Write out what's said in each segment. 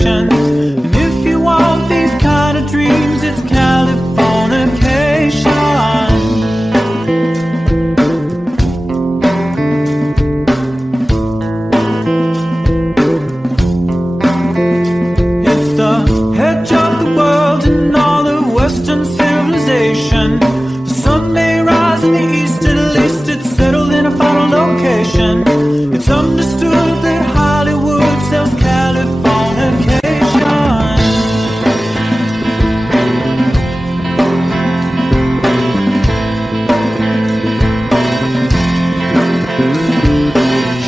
vacations. And if you want these kind of dreams, it's Californication. It's the edge of the world and all the Western civilization. The sun may rise in the east, at least it's settled in a final location. It's understood that Hollywood sells Californication.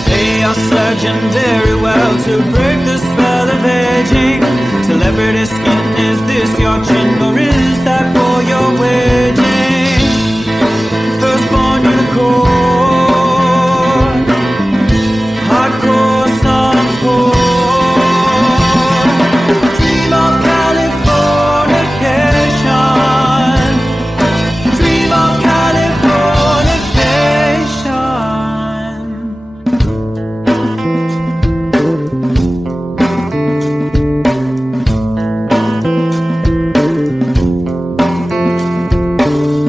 They are surgeon very well to break the spell of aging. Celebrity skin, is this your chin or is that for your waging? Firstborn unicorn, hardcore support. Dream of Californication. Dream of Californication.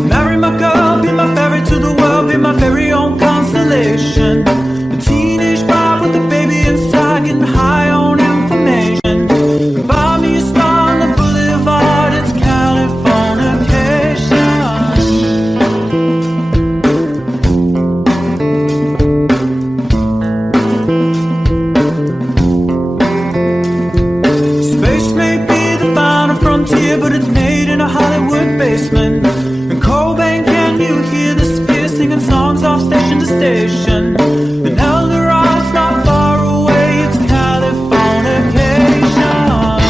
Marry my girl, be my ferry to the world, be my very own constellation. A teenage bride with a baby inside, getting high on information. Buy me a star on the boulevard, it's Californication. Space may be the final frontier, but it's made in a Hollywood basement. And Cobain, can you hear the sphere singing songs off station to station? And Eldorad's not far away, it's Californication.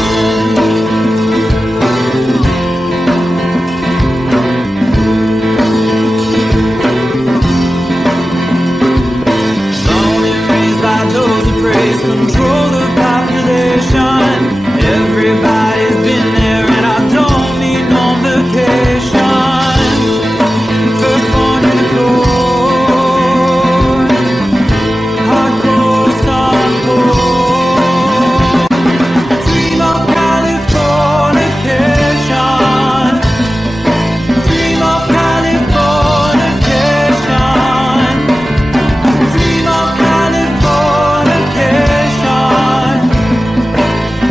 Born and raised by those who praise control the population. Everybody's been there and I don't need no vacation. Firstborn unicorn, hardcore support. Dream of Californication. Dream of Californication. Dream of Californication.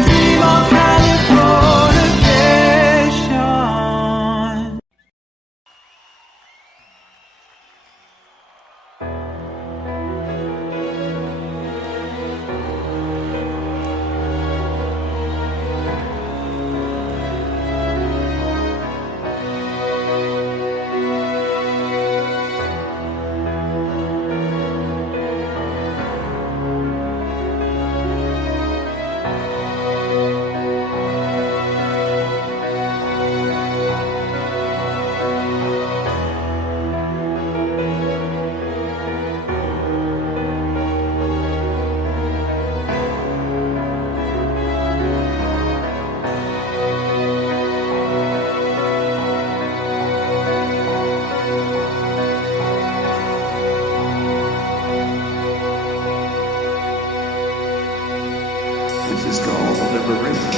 Dream of Californication. This is called Liberation.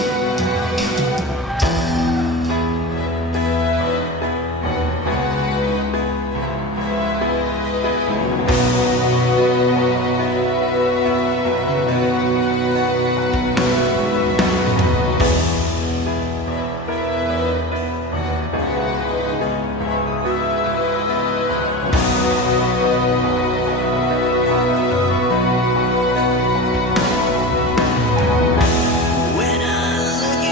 When I look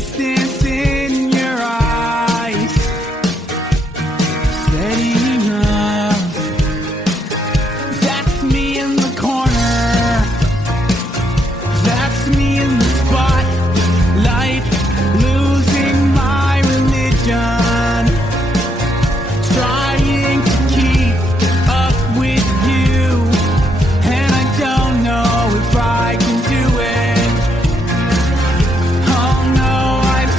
distance in your eyes. Steady enough. That's me in the corner. That's me in the spotlight, losing my religion, trying to keep up with you, and I don't know if I can do it. Oh no, I've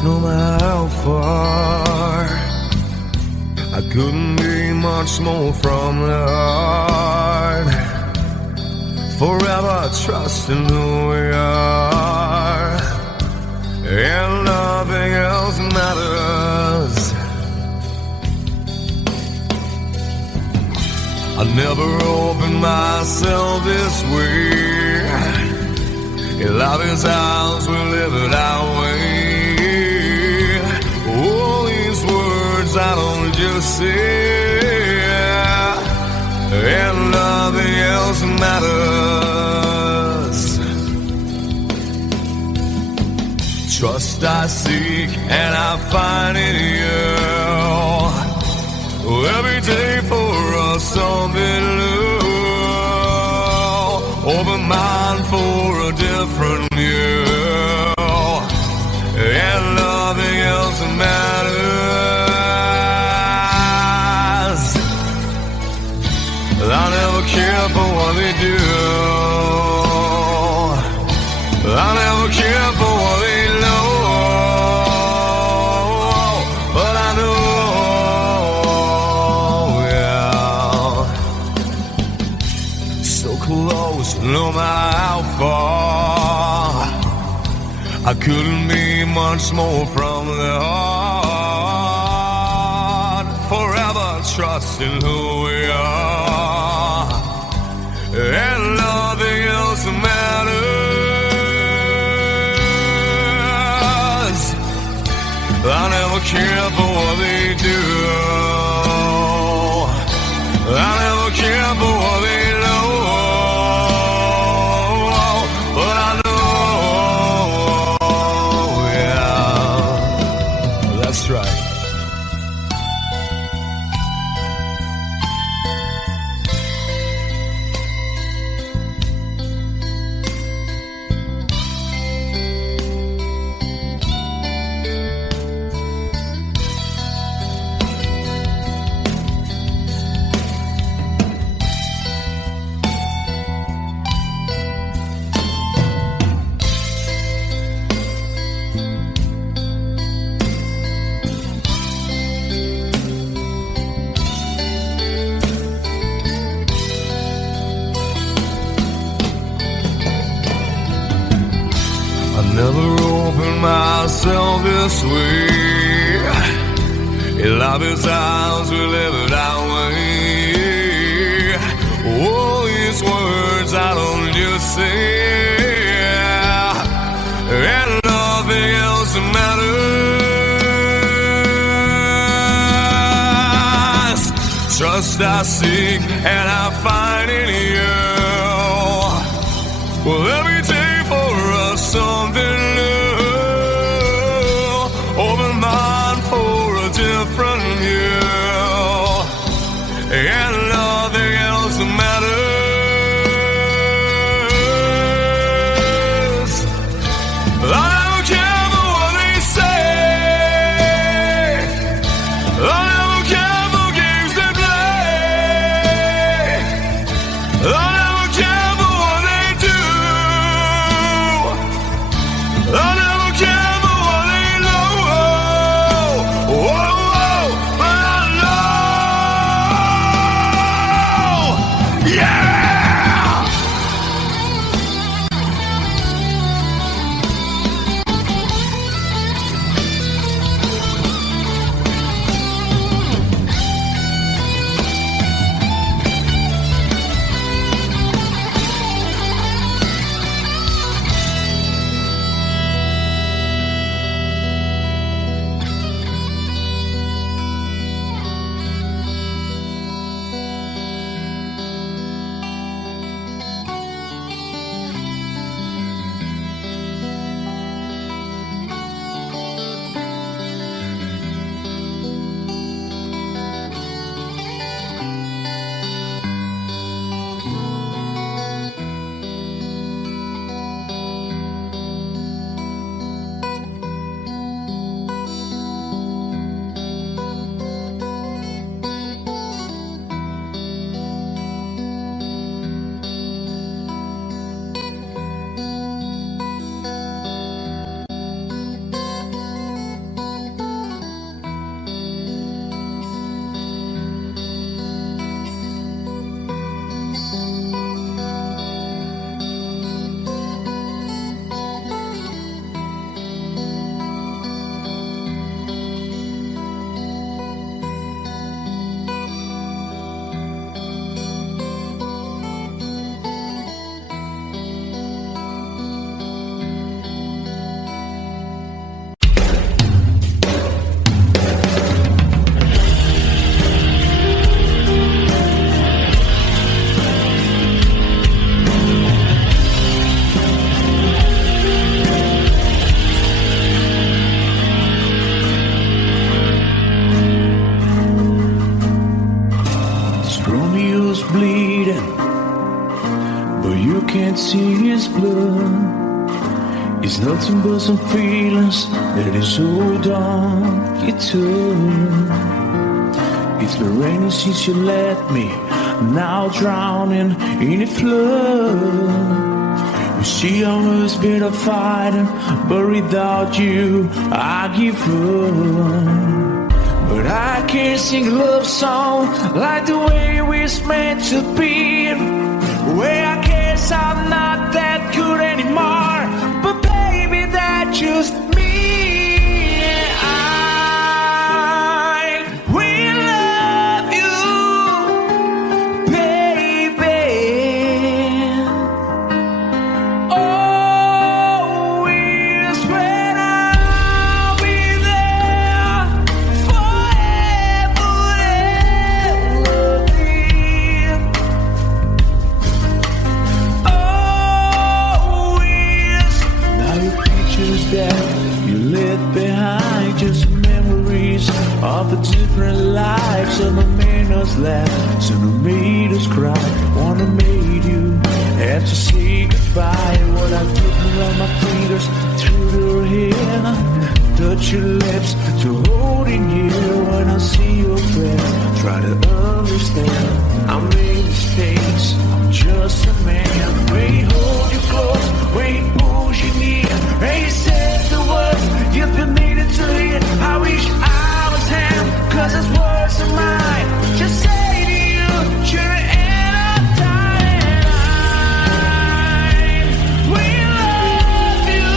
close no matter how far. I couldn't be much more from the heart. Forever trusting who we are, and nothing else matters. I never opened myself this way. In love is ours, we live it our way. All these words I don't just say, and nothing else matters. Trust I seek and I find in you. Every day for us something new. Open mind for a different view, and nothing else matters. I never care for what they do. I never care for what they know. But I know, yeah, so close no matter how far. I couldn't be much more from the heart. Forever trusting who we are, and nothing else matters. I never care for what they do. I never care for what they know. But I know, yeah, that's right. Never opened myself this way. In love is ours, we live it our way. All these words I don't just say, and nothing else matters. Trust I seek and I find in you. Well, every day for us something new. Open mind for a different view, and nothing else matters. I don't care for what they say. I don't care for games they play. I never care for what they do. I never care for what they know. Whoa, whoa, but I know. can't see his blood. It's nothing but some feelings that is hold on you took. It's been raining since you left me, now drowning in a flood. You see, I was better fighting, but without you, I give up. But I can't sing a love song like the way we're meant to be. Way I guess I'm not that good anymore, but baby, that's just me. I will love you, baby. Always when I'll be there forever and ever. Always. Now your pictures that you left behind, just memories of the different lives. Some have made us laugh, some have made us cry. One have made you have to say goodbye. What I did around my fingers through your hair, touch your lips to holding you. When I see your face, try to understand. I made mistakes, I'm just a man. When he hold you close, when he pulls you near, and he says the words you've been needing to hear. I wish I was him, 'cause his words are mine. Just say to you, you're an time. We love you,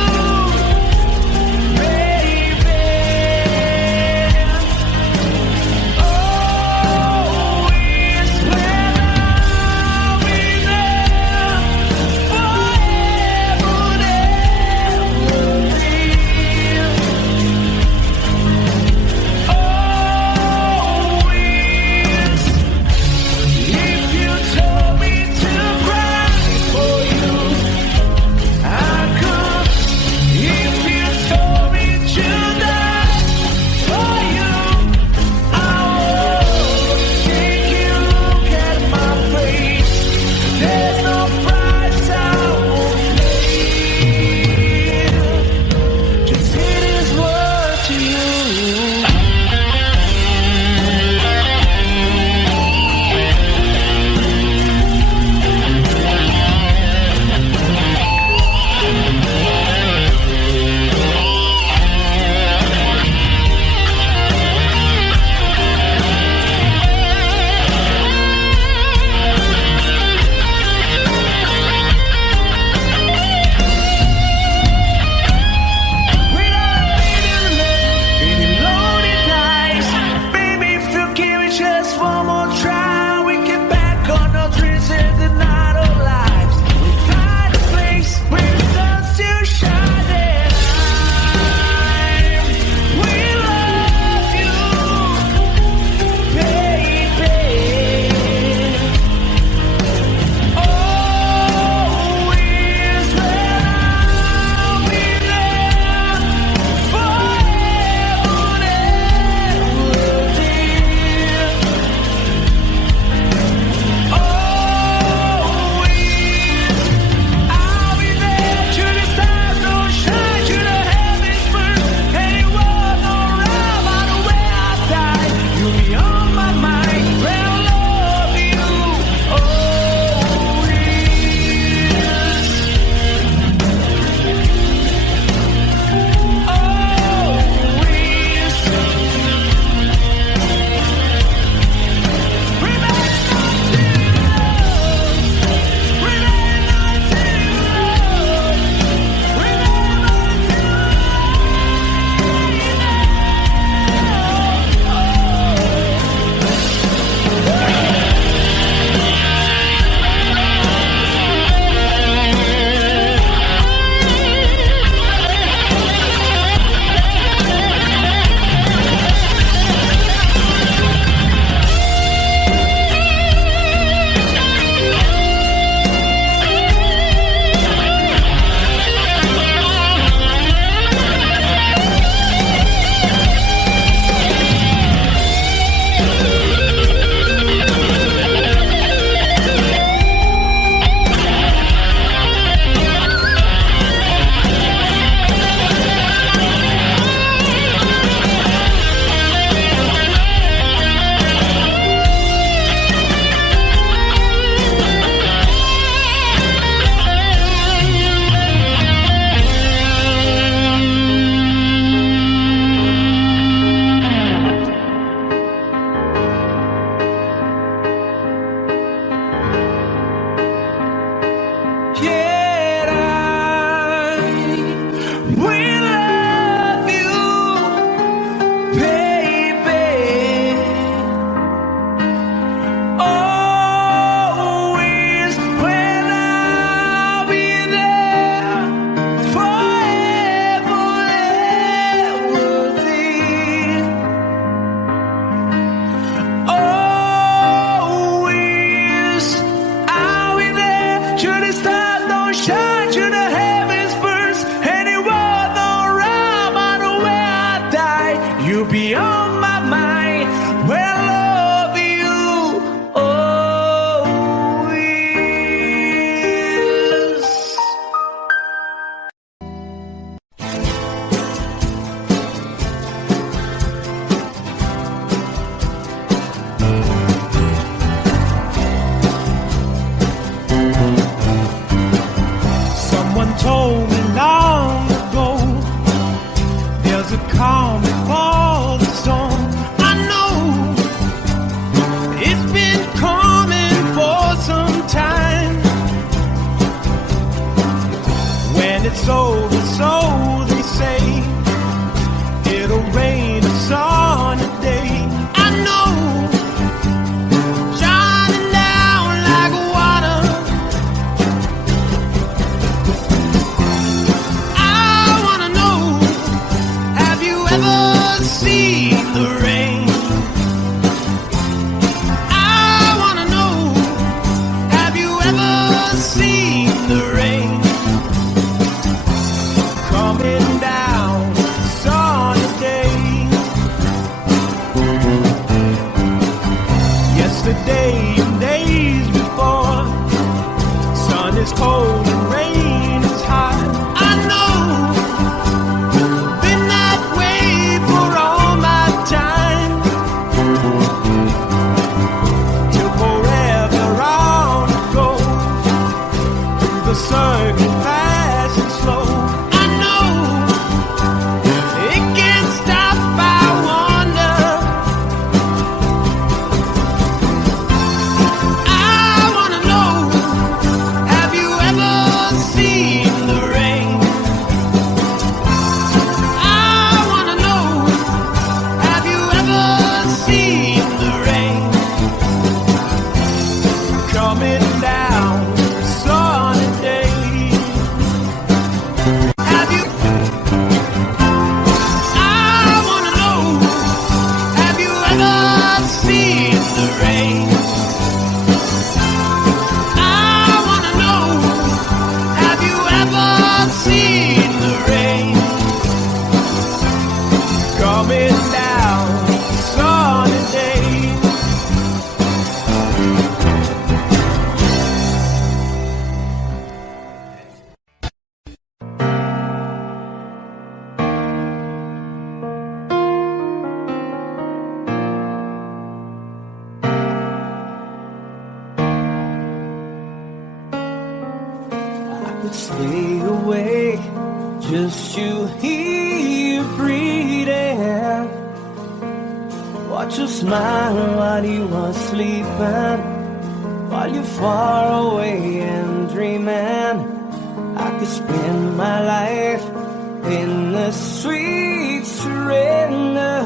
baby. could stay awake just to hear you breathing. Watch you smile while you are sleeping, while you're far away and dreaming. I could spend my life in the sweet surrender.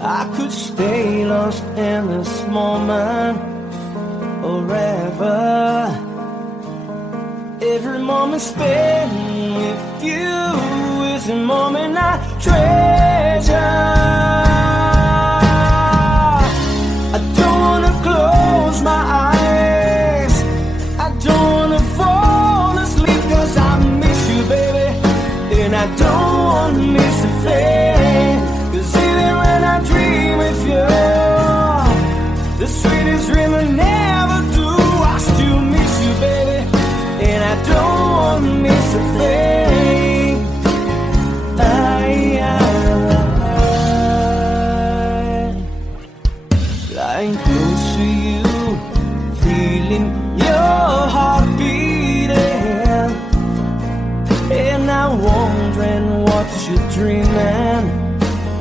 I could stay lost in this moment forever. Every moment spent with you is a moment I treasure. I don't wanna close my eyes, I don't wanna fall asleep, 'cause I miss you, baby, and I don't wanna miss a thing. 'Cause even when I dream of you, the sweetest dream I never do, I still miss you, baby, and I don't wanna miss a thing. Lying close to you, feeling your heart beating, and I'm wondering what you're dreaming.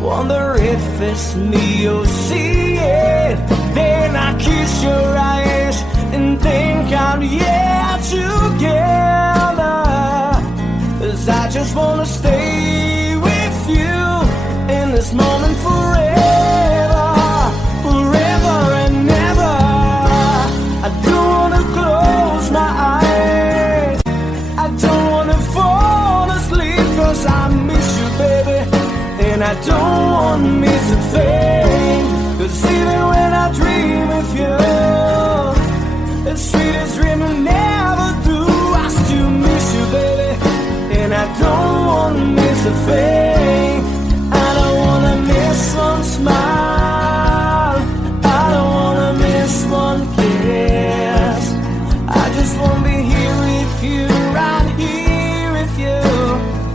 Wonder if it's me you're seeing. Then I kiss your eyes and think I'm together. 'Cause I just wanna stay with you in this moment forever, forever and ever. I don't wanna close my eyes, I don't wanna fall asleep, 'cause I miss you, baby, and I don't wanna miss a thing. 'Cause even when I dream of you, the sweetest dream I never do, I still miss you, baby, and I don't wanna miss a thing. I don't wanna miss one smile, I don't wanna miss one kiss. I just wanna be here with you, right here with you,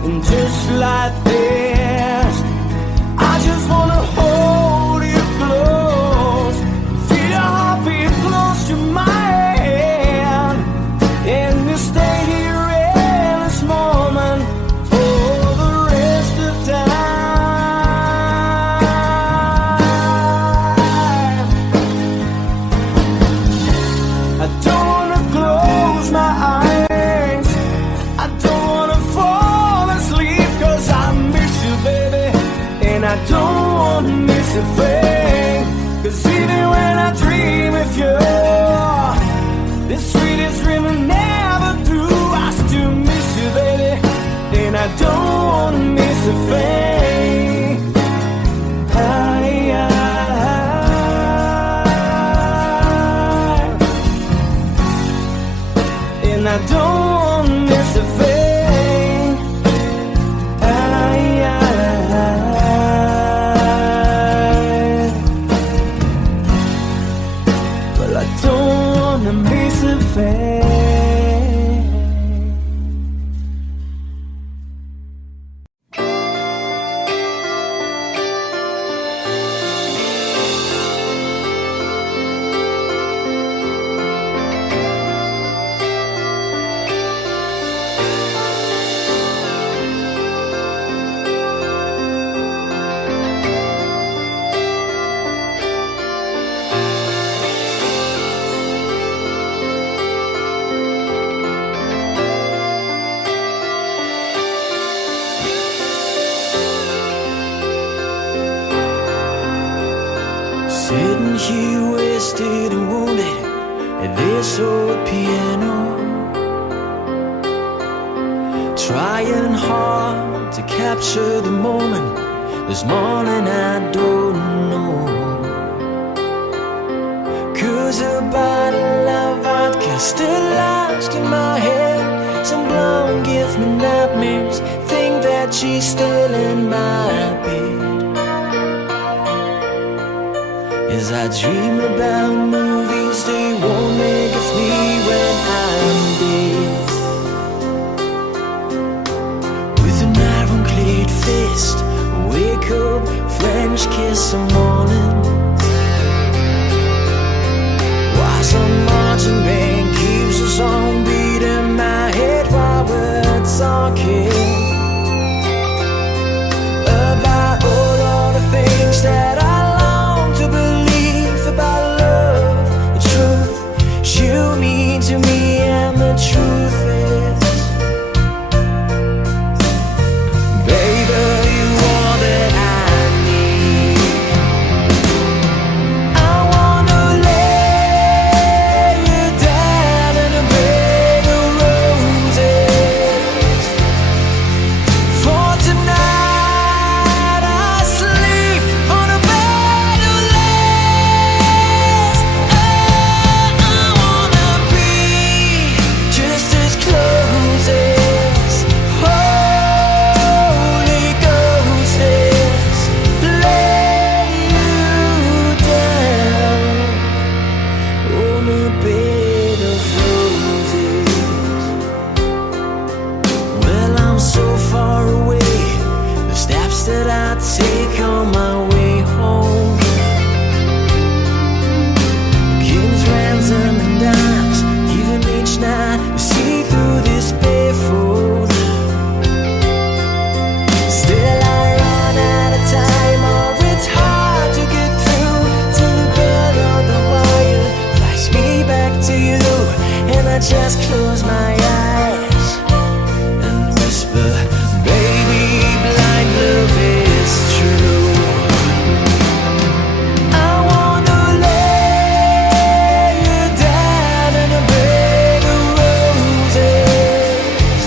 and just like this, I just wanna hold you close, feel your heartbeat close to mine, and you stay here in this moment for the rest of time. I don't wanna close my eyes, I don't wanna fall asleep, 'cause I miss you, baby, and I don't wanna miss a thing. 'Cause even when I dream of you, the sweetest dream I never do, I still miss you, baby, and I don't wanna miss a thing. And I don't wanna miss a thing. Well, I don't wanna miss a thing. Sitting here wasted and wounded at this old piano, trying hard to capture the moment. This morning I don't know, 'cause a bottle of vodka still lodged in my head. Some blonde gives me nightmares, think that she's still in my bed. As I dream about movies they won't make of me when I'm dead. With an ironclad fist, wake up, French kiss some morning. Why some marching band keeps us on beating just close my eyes and whisper, baby, blind love is true. I wanna lay you down in a bed of roses.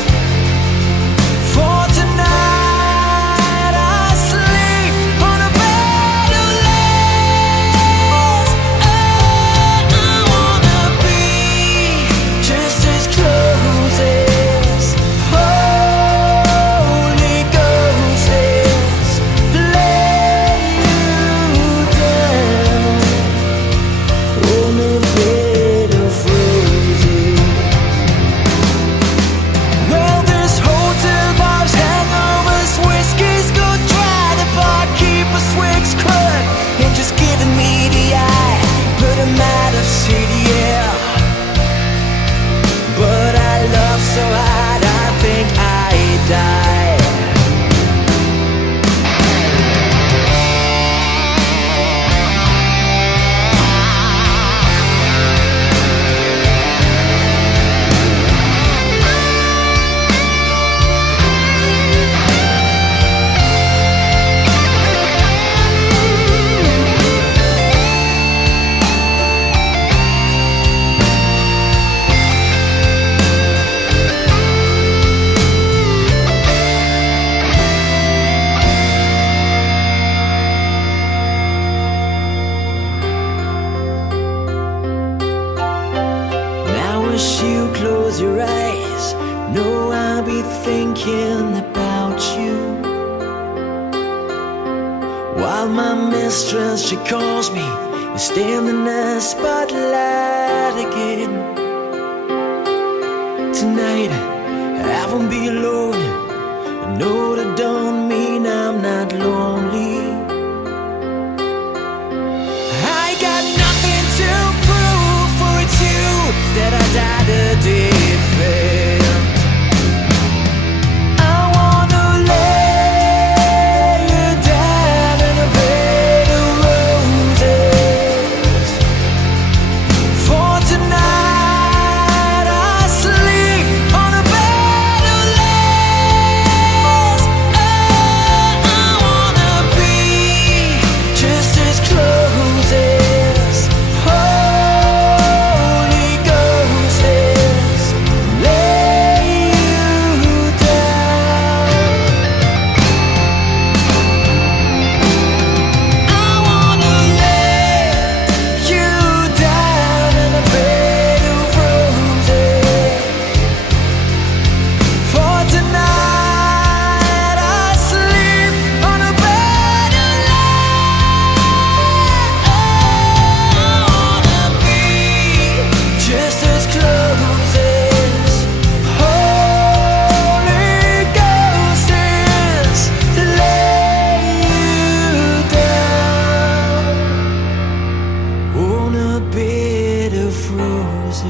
For tonight I sleep on a bed of lace. I wanna be just as close as Holy Ghost is. Lay you down on a bed of roses. Well, there's hotel bars, hangovers, whiskey's go dry. The barkeeper swigs crud and just giving me the eye. Put him out of city, yeah. But I love so hard, I think I die. Now as you close your eyes, know I'll be thinking about you. While my mistress, she calls me, and stand in the spotlight again. Tonight, I won't be alone. I know that don't mean I'm not lonely. I got nothing to prove, for it's you that I died to defend. I wanna lay you down in a bed of roses. For tonight I sleep on a bed of lace. I wanna be just as close as Holy Ghost is. Lay you down. I wanna lay you down in a bed of roses. For tonight I sleep on a bed of lace. I wanna be just as close as Holy Ghost is. Lay you down on a bed of roses.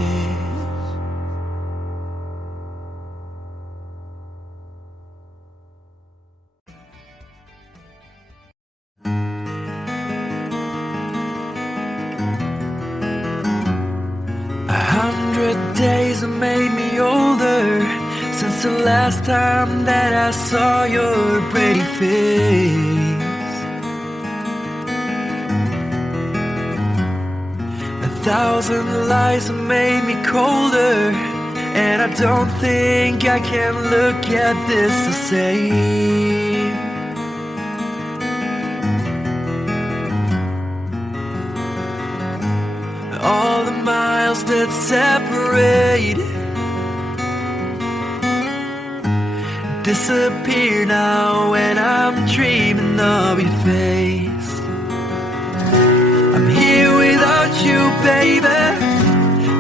Days have made me older since the last time that I saw your pretty face. 1,000 lies have made me colder, and I don't think I can look at this the same. All the miles that separate disappear now when I'm dreaming of your face. I'm here without you, baby,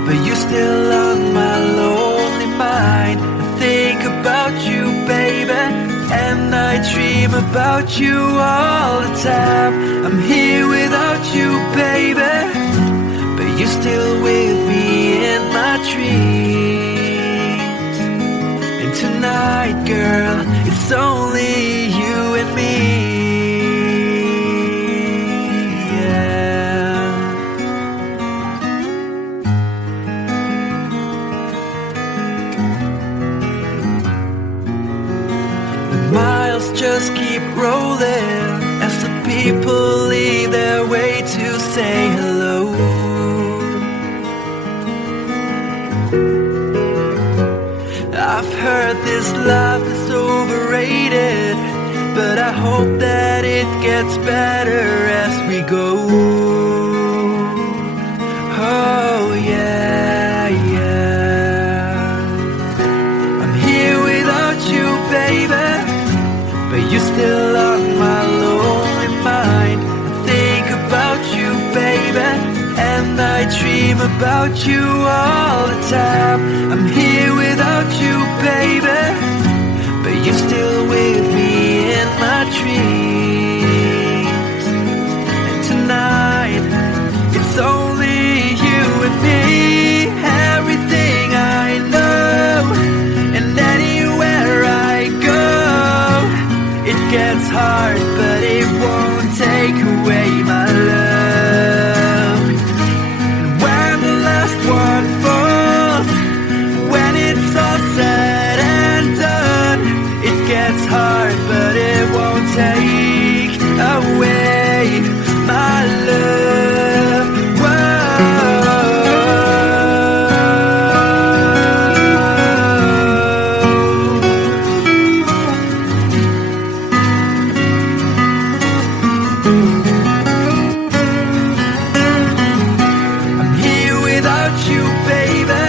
but you're still on my lonely mind. I think about you, baby, and I dream about you all the time. I'm here without you, baby, but you're still with me in my dreams. And tonight, girl, it's only you and me. Yeah. rolling as the people leave their way to say hello. I've heard this life is overrated, but I hope that it gets better as we go. Oh yeah, yeah. I'm here without you, baby, but you're still on my lonely mind. I think about you, baby, and I dream about you all the time. I'm here without you, baby, but you're still with me in my dreams. And tonight, it's only you and me. Everything I know, and anywhere I go, it gets hard, but it won't take away my love. And when the last one falls, when it's all said and done, it gets hard, but it won't take away my love. I'm here without you, baby,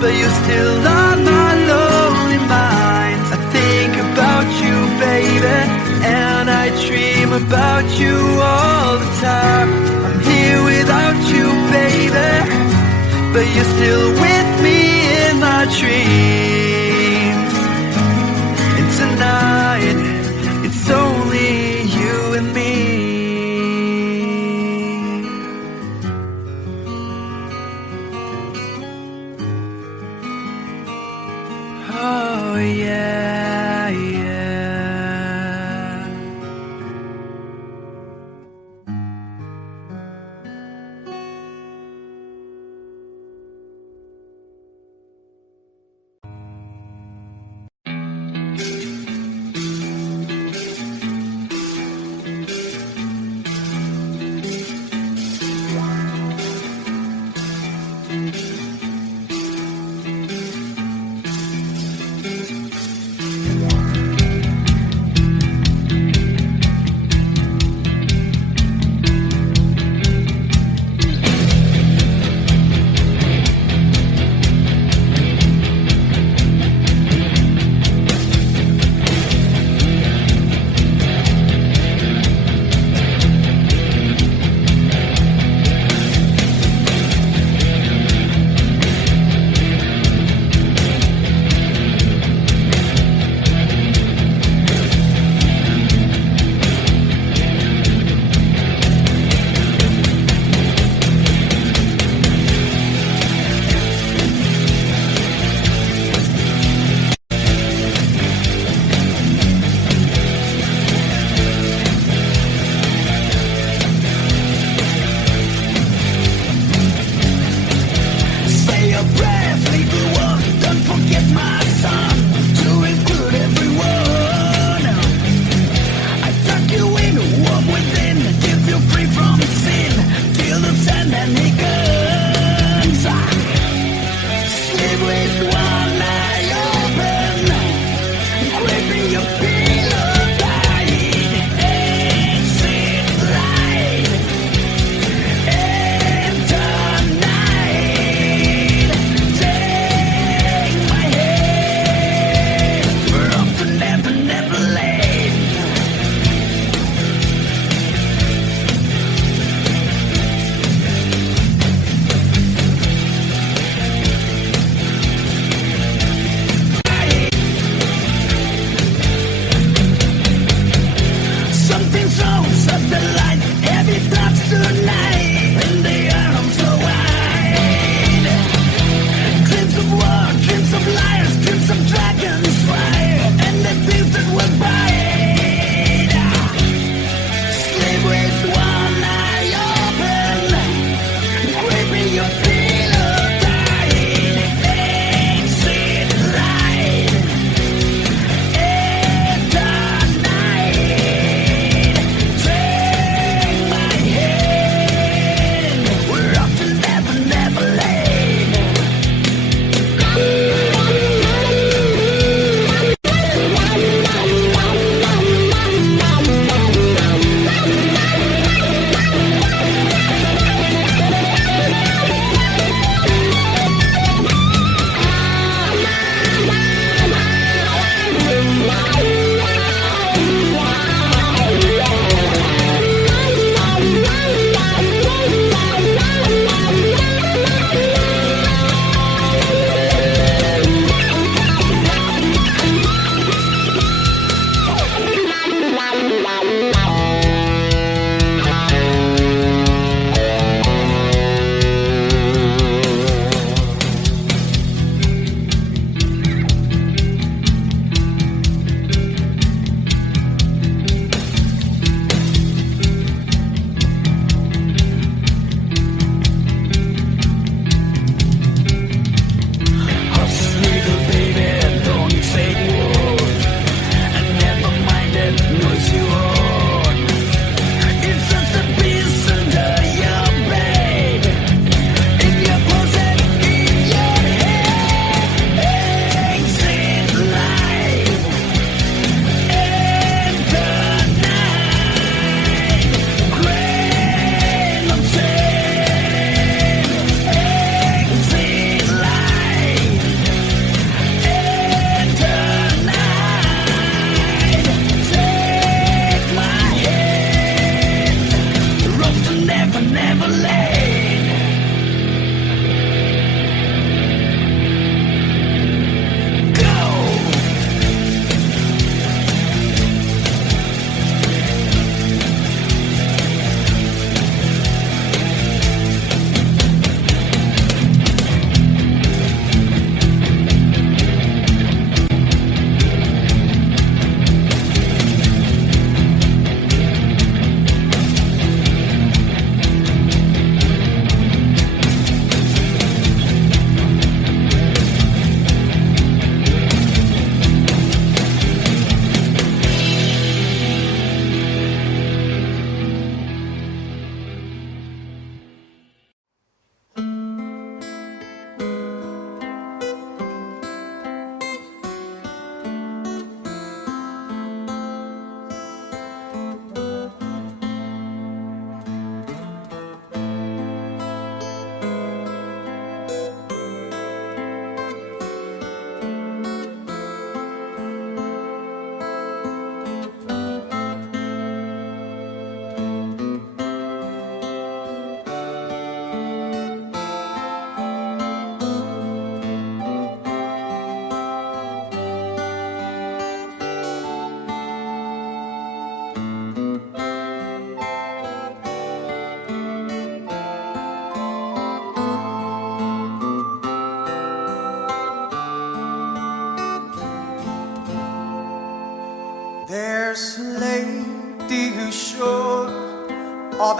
but you're still on my lonely mind. I think about you, baby, and I dream about you all the time. I'm here without you, baby, but you're still with me in my dreams. And tonight, it's only you and me. Oh yeah, yeah.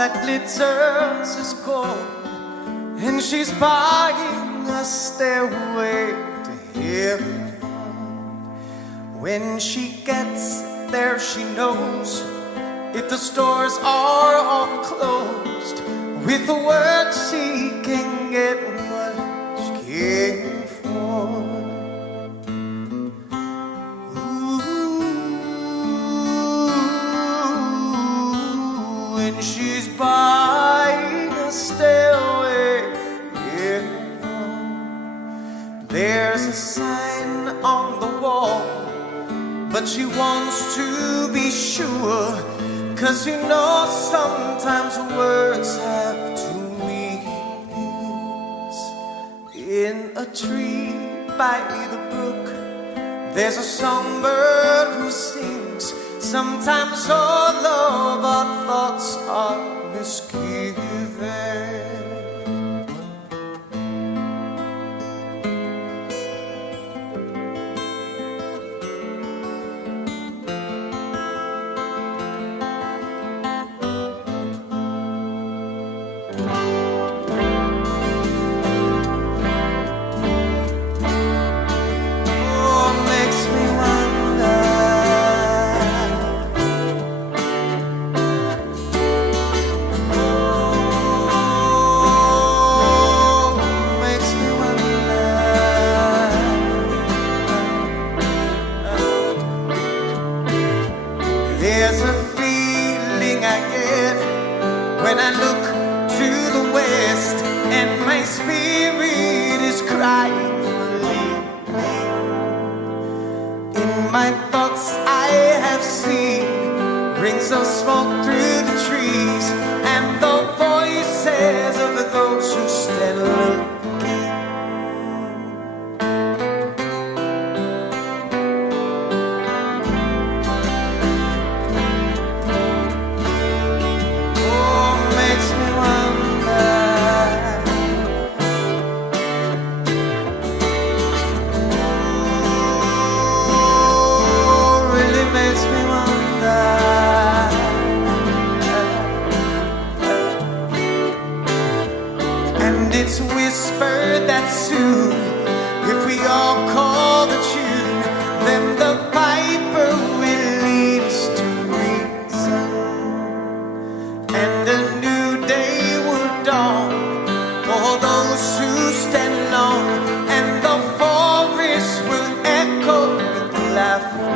that glitters is gold, and she's buying a stairway to heaven. When she gets there, she knows if the stores are all closed. With a word, she can get what she came for. Ooh, when she's buying a stairway, yeah. There's a sign on the wall, but she wants to be sure, 'cause you know sometimes words have two meanings. In a tree by the brook, there's a songbird who sings. Sometimes all of our thoughts are misgiven. There's a feeling I get when I look to the west, and my spirit is crying for leaving. In my thoughts I have seen rings of smoke through the trees, and the voices of those who stand looking. It's whispered that soon, if we all call the tune, then the piper will lead us to reason, and a new day will dawn for those who stand long, and the forest will echo with laughter.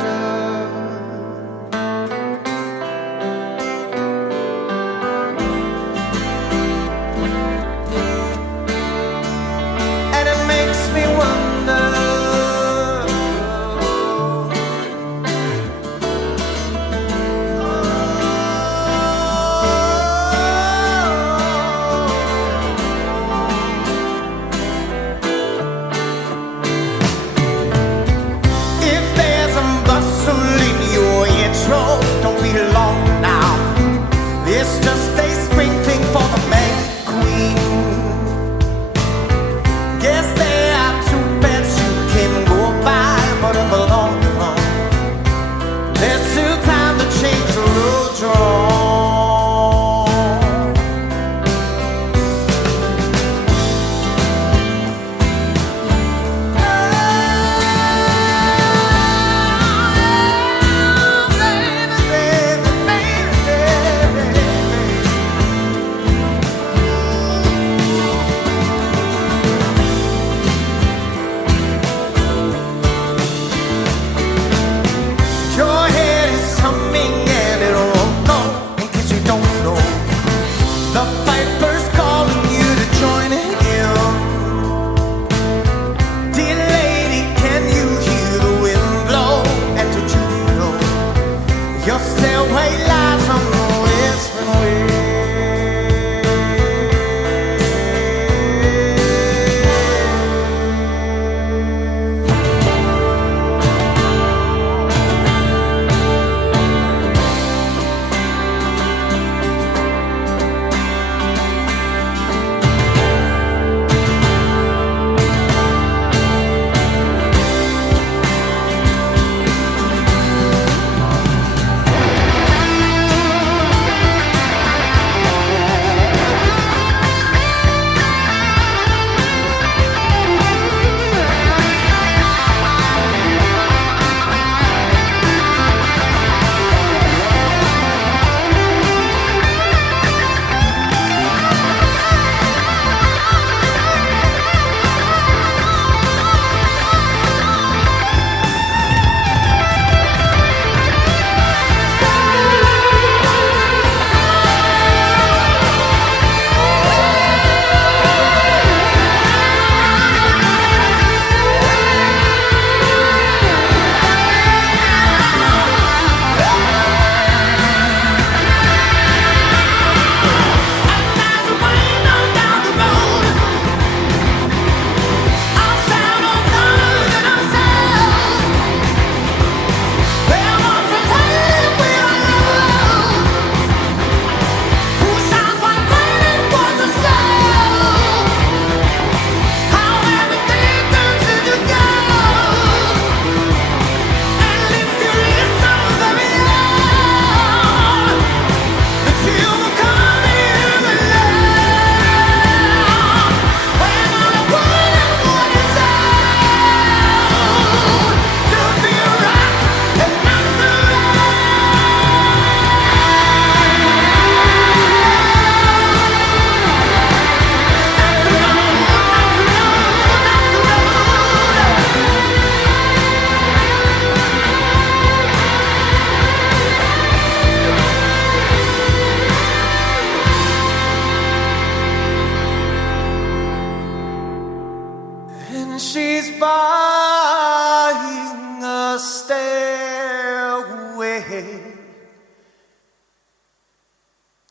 Don't be long now. It's just a sprinkling for the May Queen. Guess there are two beds you can go by, but in the long run, there's still time to change the road you're on.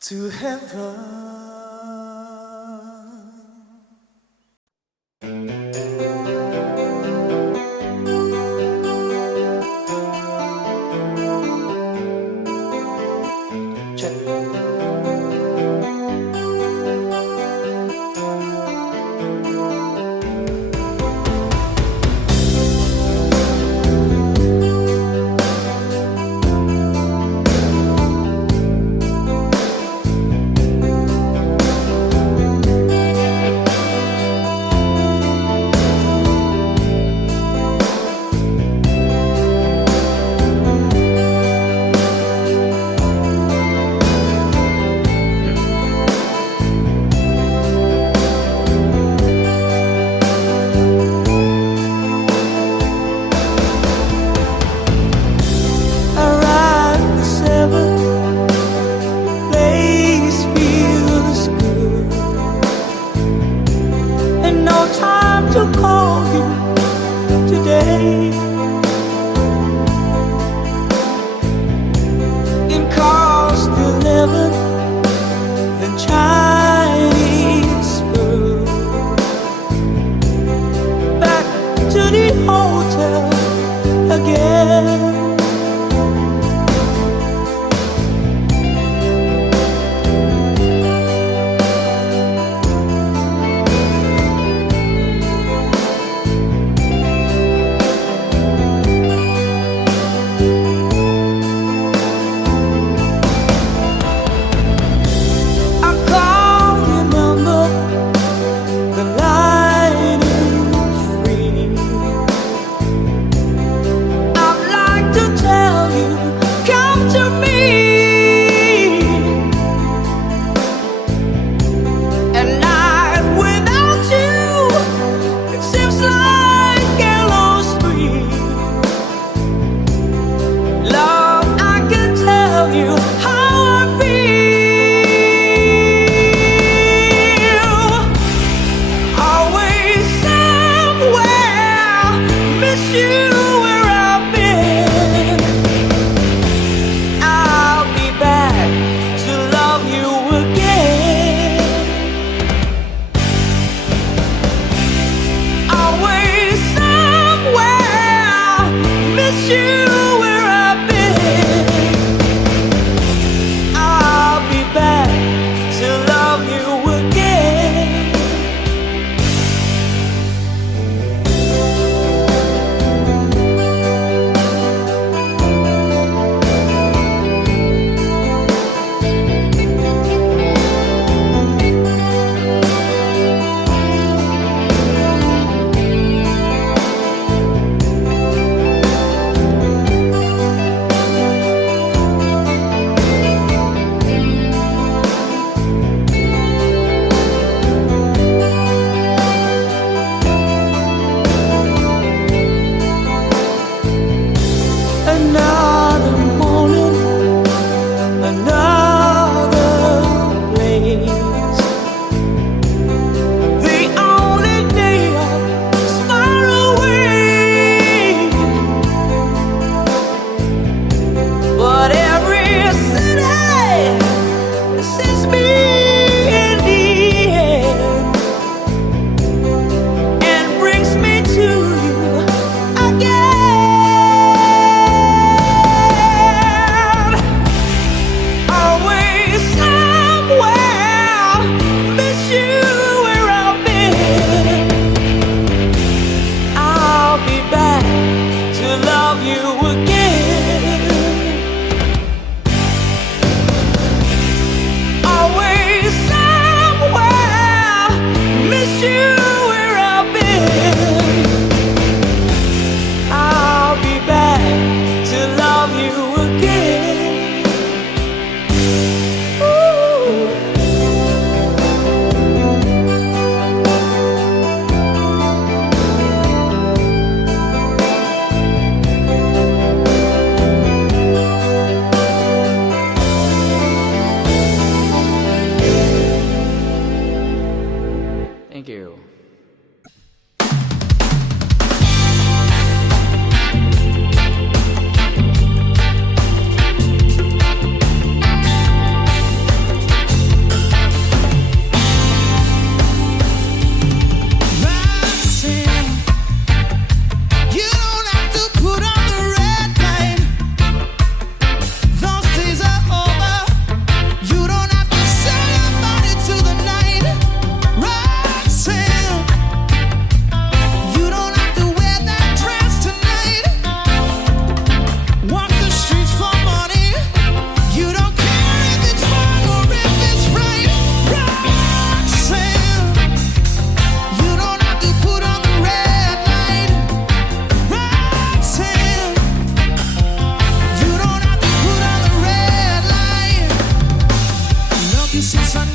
to heaven.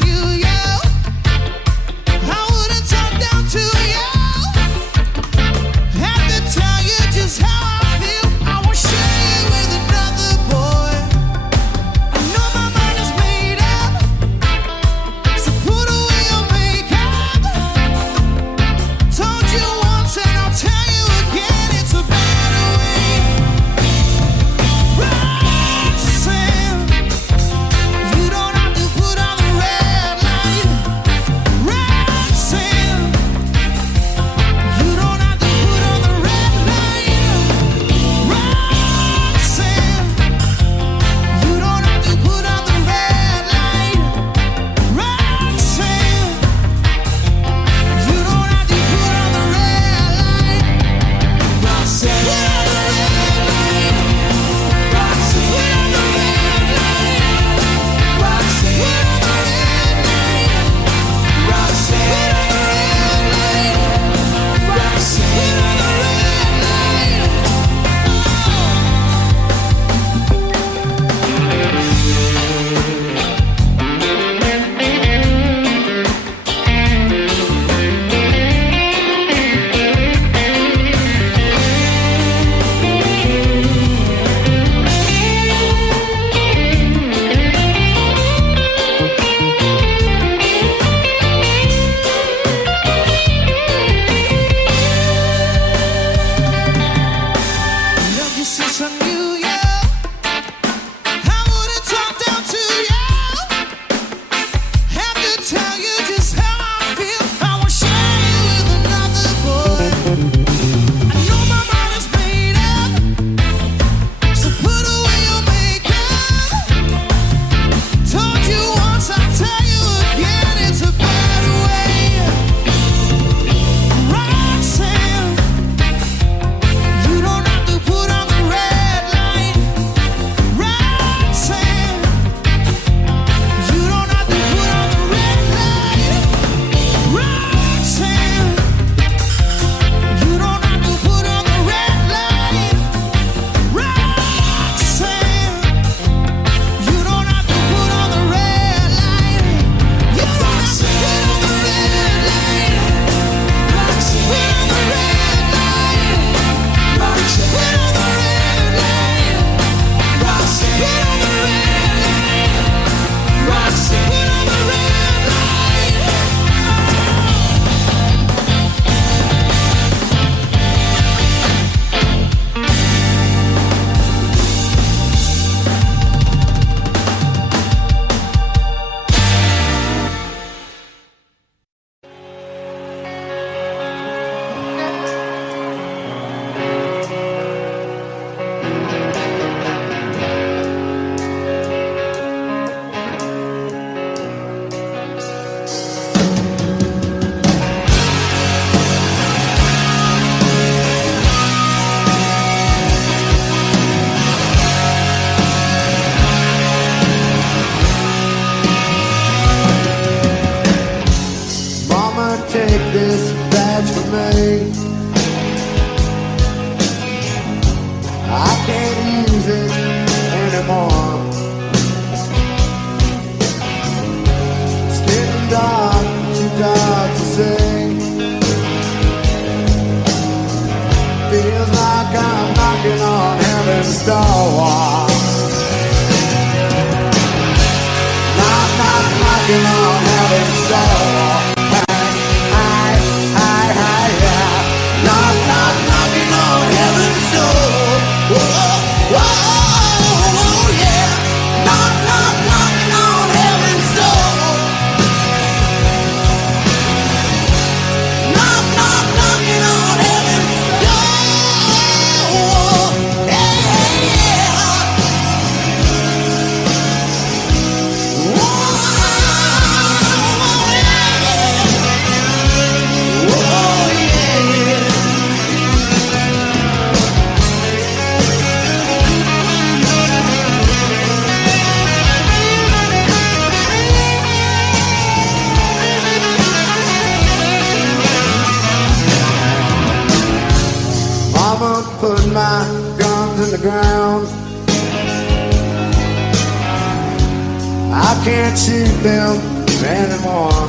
you, yo. I wouldn't talk down to you. Have to tell you just how I feel. I won't share you with another boy. I know my mind is made up, so put away your makeup. Told you once and I'll tell you again, it's a better way. Roxanne, you don't have to put on the red light. Roxanne, you don't have to put on the red light. Roxanne, you don't have to put on the red light. Roxanne, you don't have to put on the red light. Roxanne, put on the red light. Roxanne, put on the red light. Roxanne, put on the red light. Roxanne, put on the red light. Roxanne, put on the love you since I knew you. I wouldn't talk down to you. Have to tell you just how I feel. I won't share you with another boy. I know my mind is made up, so put away your makeup. Told you once, I'll tell you again, it's a better way. Roxanne, you don't have to put on the red light. Roxanne, you don't have to put on the red light. Roxanne, you don't have to put on the red light. Roxanne, you don't have to put on the red light. You don't have to put on the red light. Roxanne, put on the red light. Roxanne, put on the red light. Roxanne, put on the red light. Roxanne, put on the red light. Mama, take this badge from me. I can't use it anymore. It's getting dark, too dark to see. Feels like I'm knocking on heaven's door. Knocking on heaven's door. Knocking on heaven's door. Whoa, whoa, yeah. Knocking on heaven's door. Knocking on heaven's door. Yeah, yeah. Whoa, put my guns in the ground. I can't shoot them anymore.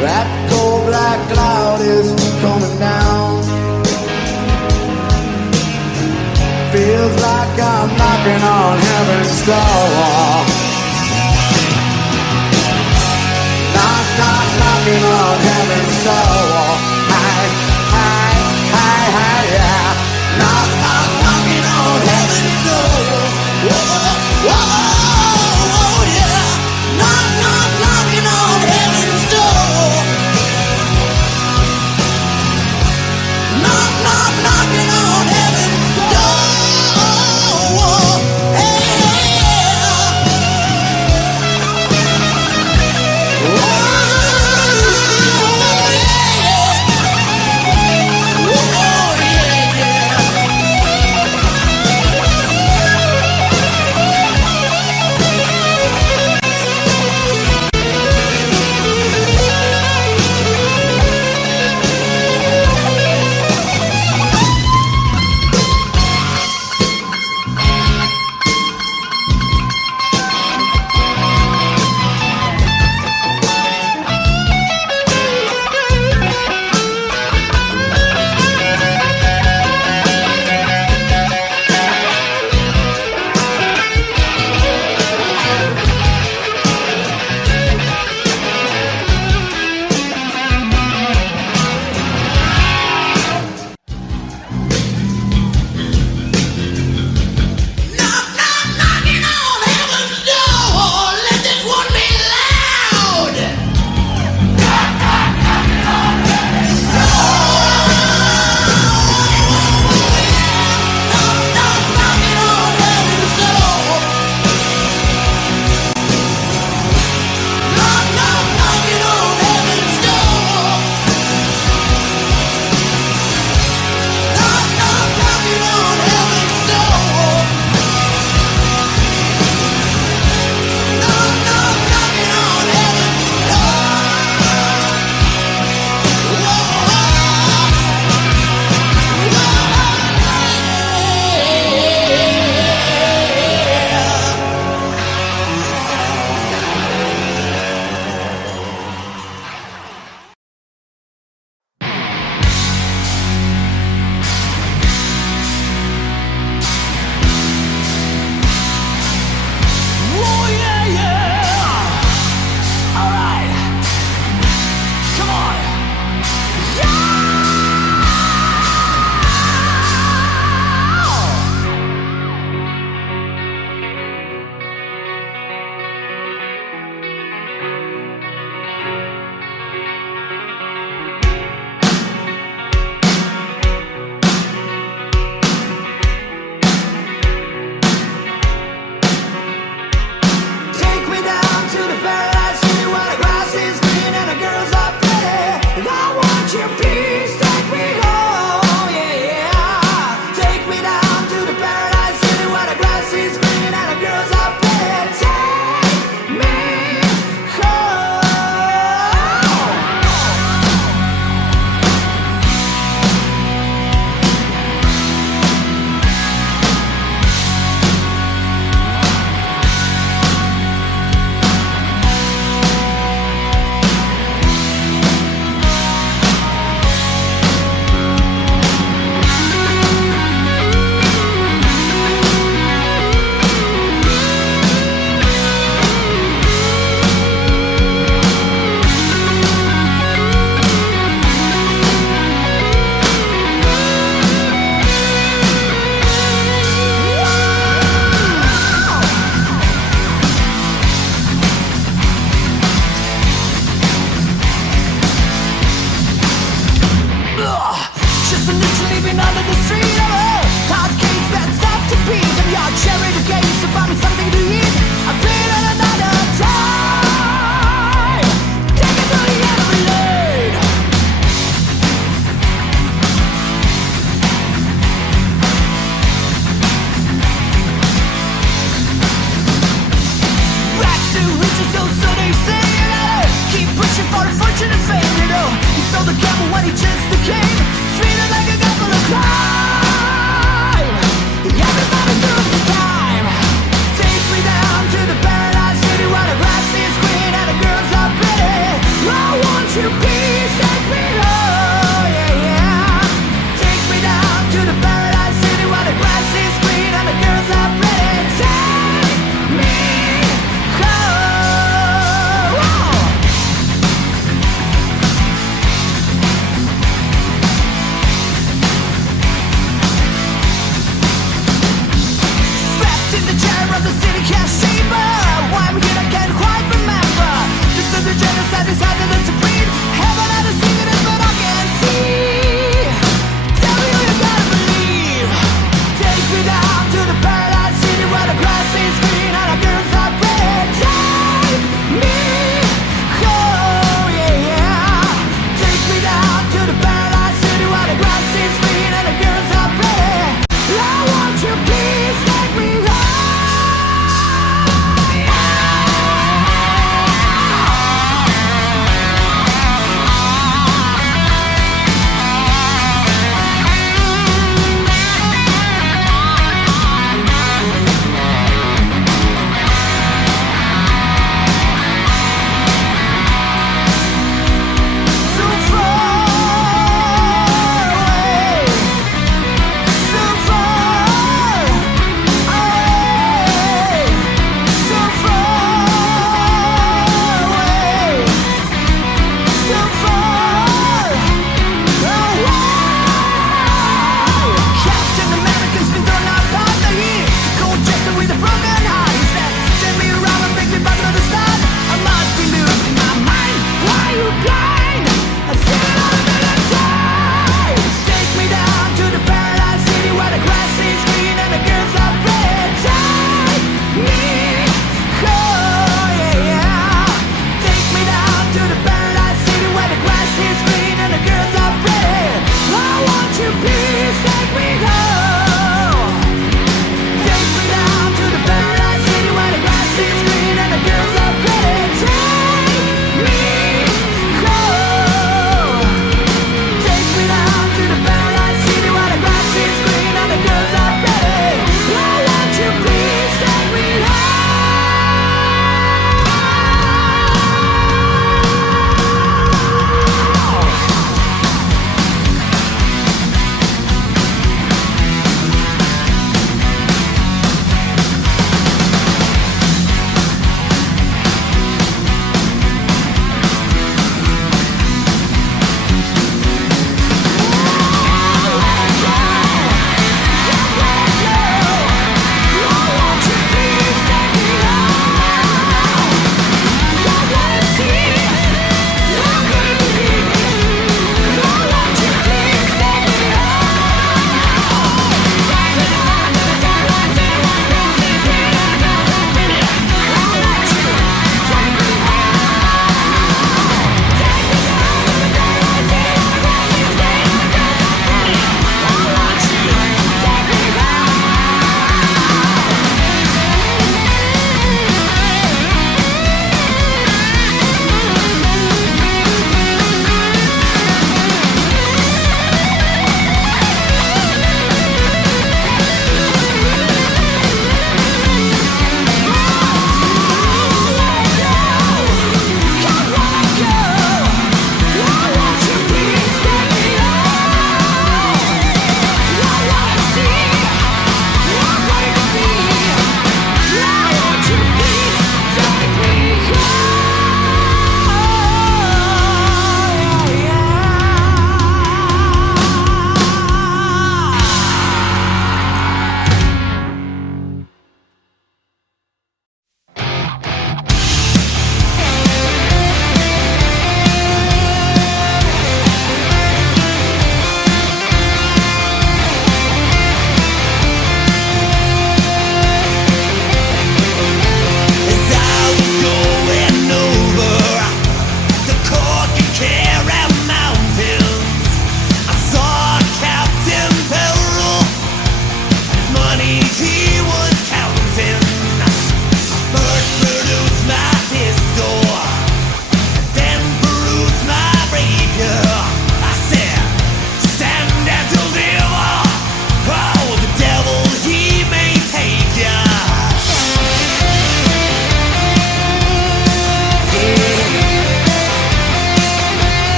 That cold black cloud is coming down. Feels like I'm knocking on heaven's door. Knock, knock, knocking on heaven's door. Hi, hi, hi, hi, yeah. Knock, knock, knocking on heaven's door. Whoa, whoa, yeah. Knock, knock, knocking on heaven's door. Knock, knock, knocking on heaven's door. Everybody through the time. Take me down to the paradise.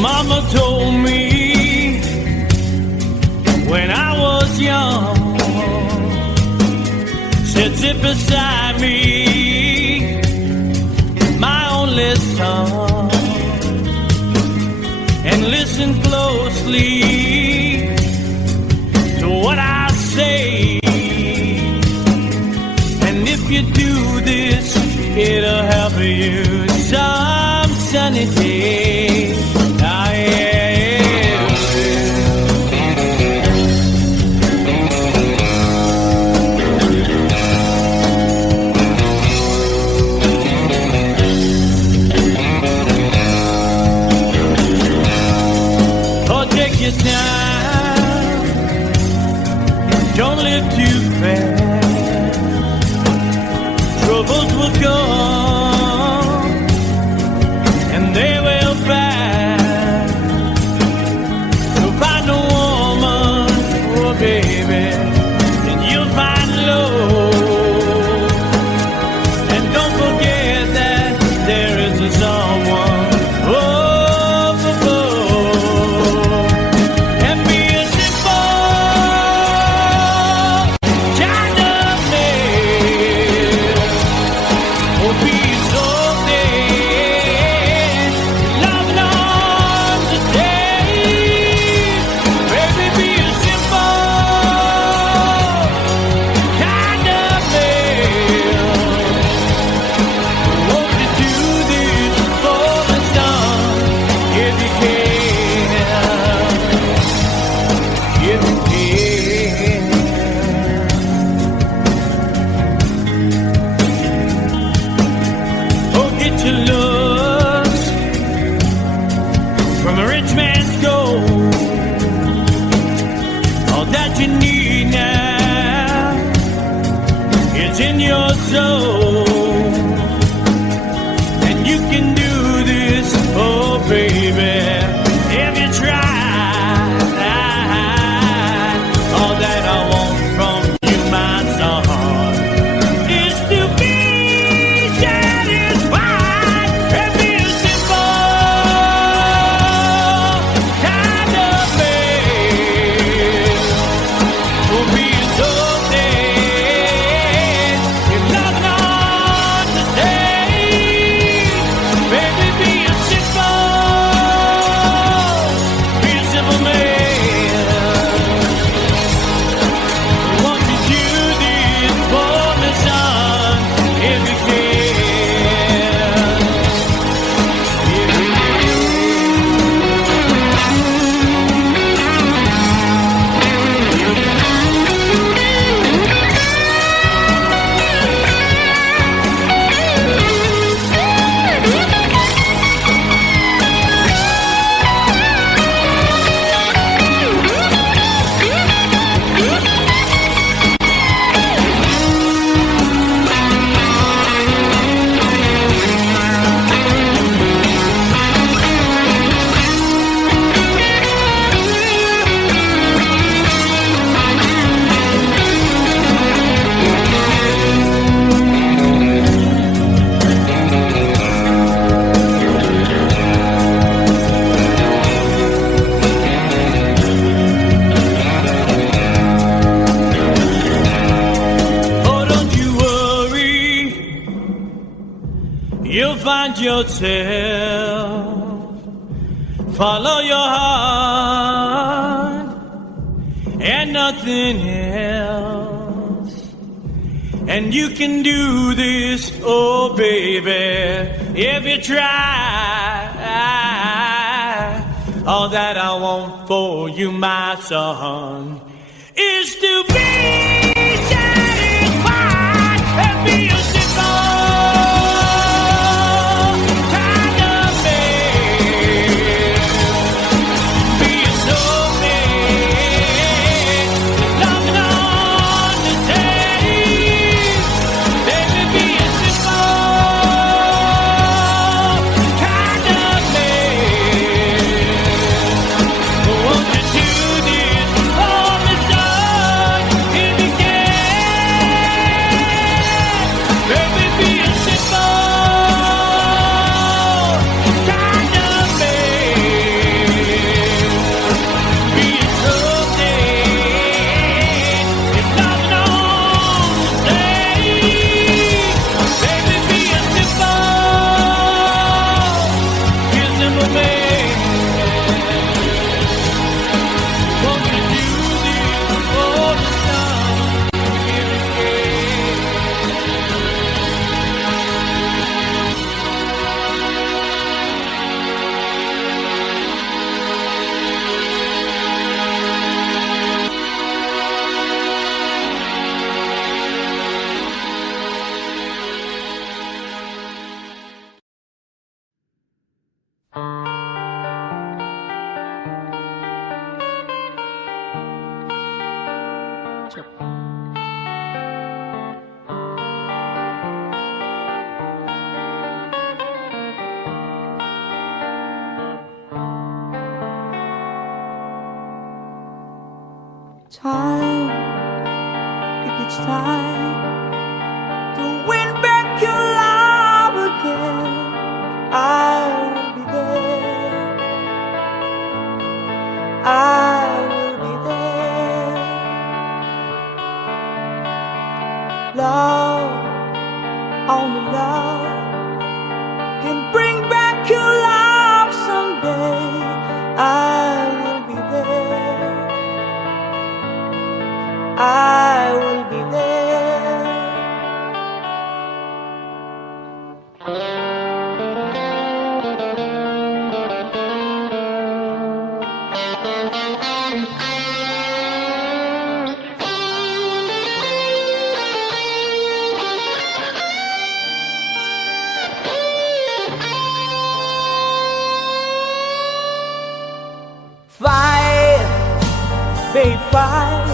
Mama told me when I was young, said sit beside me, my only son, and listen closely to what I say. And if you do this, it'll help you some sunny day. Don't live too fast. Troubles will come and they will pass. So find a woman, oh baby, and you'll find love. And don't forget that there is a someone. Yourself, follow your heart and nothing else, and you can do this, oh baby, if you try. All that I want for you, my son, is to be satisfied and be a simple kind of man. Time, if it's time to win back your love again, I will be there. I will be there. Love, only love can bring back your love someday. I will be there. I will be there. Fight, babe, fight.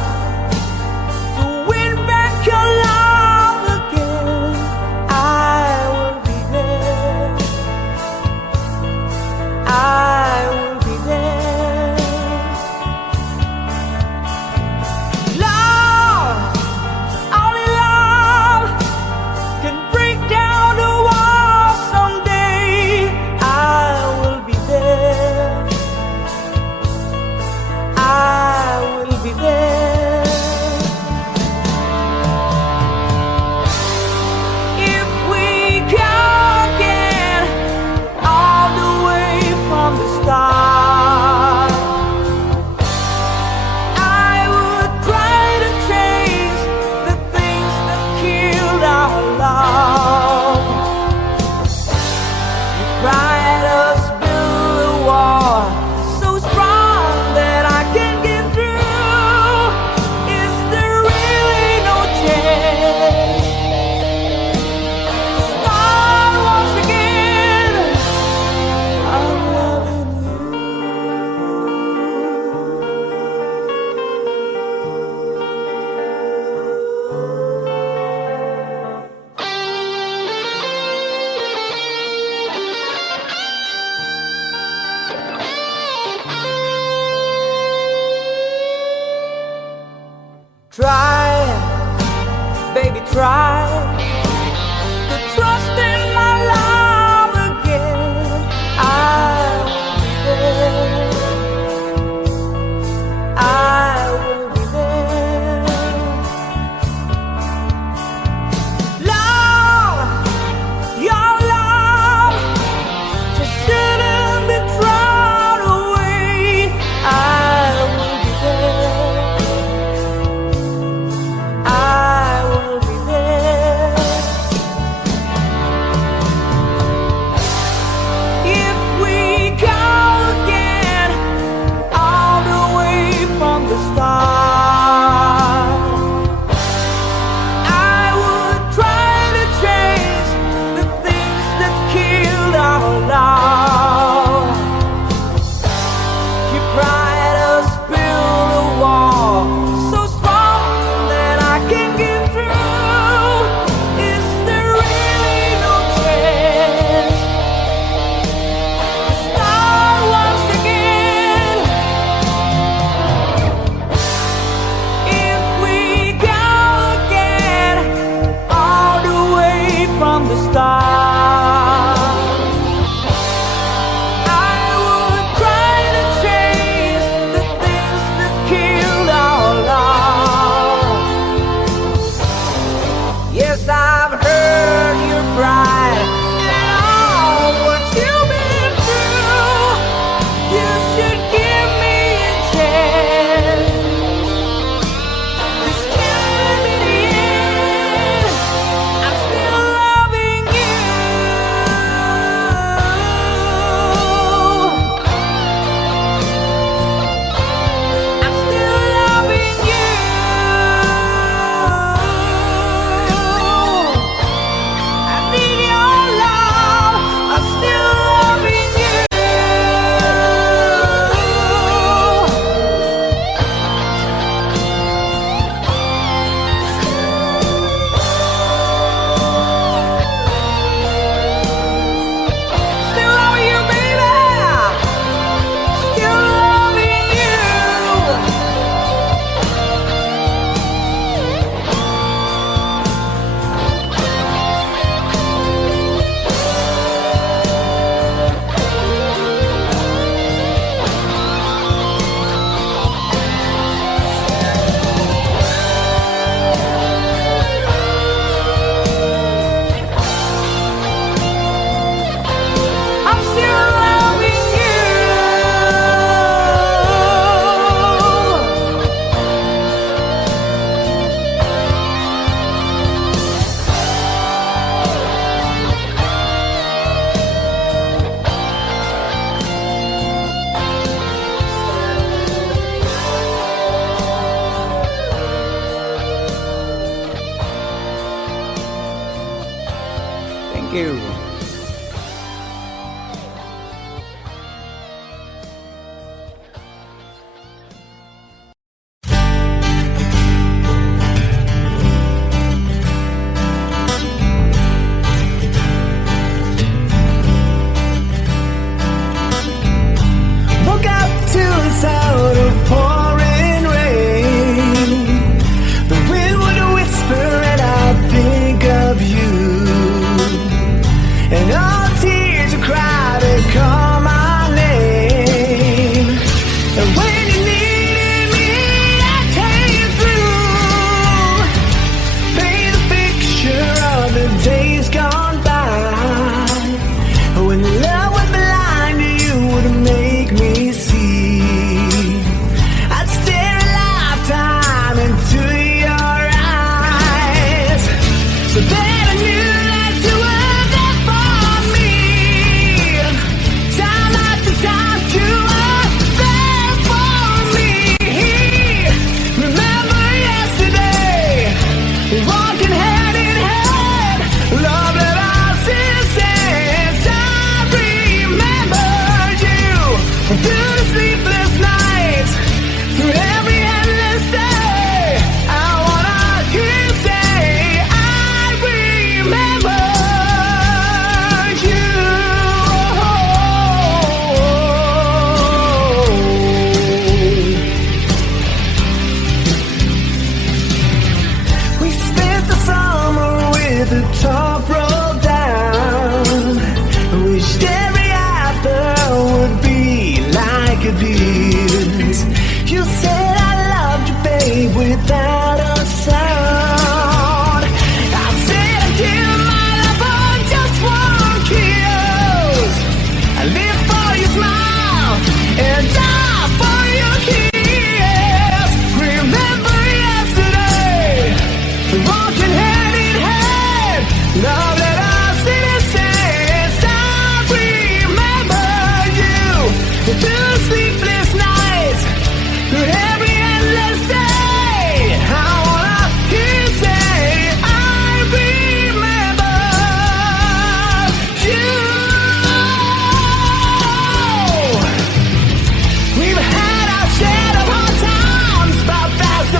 I will be there.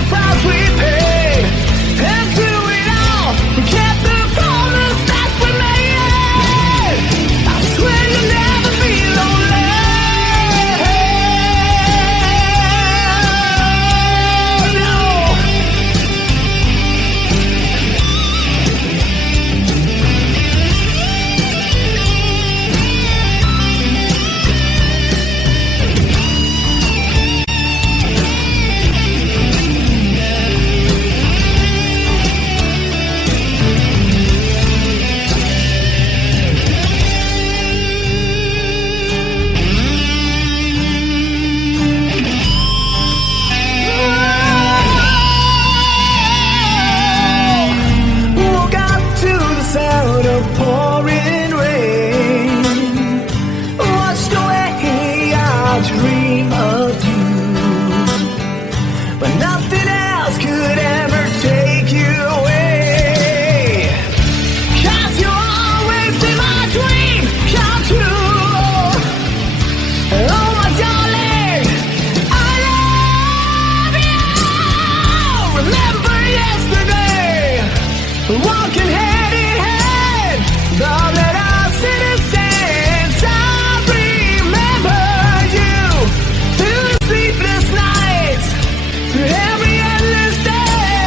price we paid. And through it all, we kept the promise that we made. I swear you'll never be lonely. No. Woke up to the sound of pouring rain. Watched away our dream of you, but nothing else could ever take you away. 'Cause you always be my dream come true. Oh my darling, I love you. Remember yesterday, walking hand in hand, all that our citizens. I remember you through the sleepless nights, through every endless day.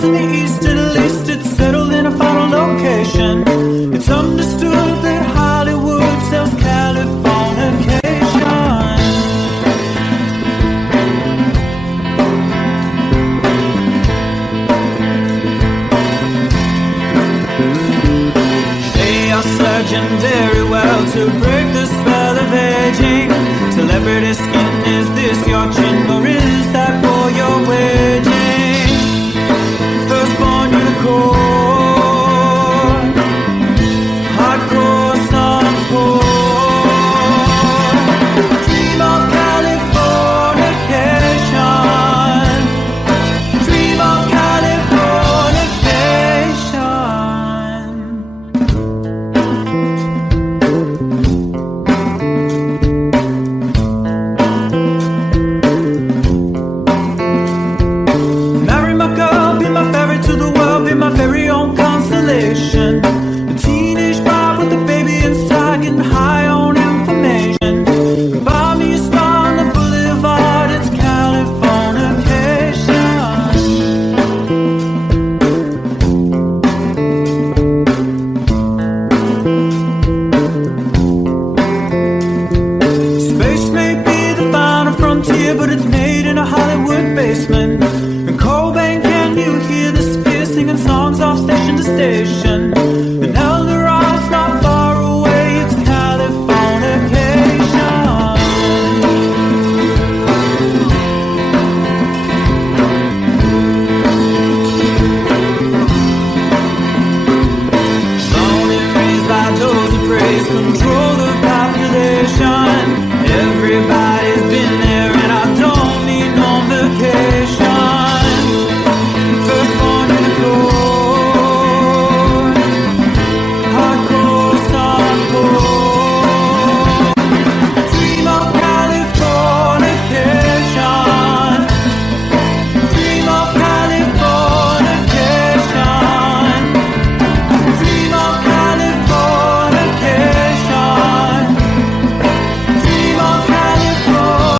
stars in the east, at least it's settled in a final location. It's understood that Hollywood sells Californication. They are surging very well to break the spell of aging. Celebrity skin, is this your chin or is that for your waging? Firstborn unicorn, hardcore suncore. Dream of Californication. Dream of Californication. Marry my girl, be my ferry to the world, be my very own constellation. A teenage bride with a baby inside, getting high on information. Buy me a star on the boulevard, it's Californication. Space may be the final frontier, but it's made in a Hollywood basement. And Cobain, can you hear the sphere singing songs off station to station?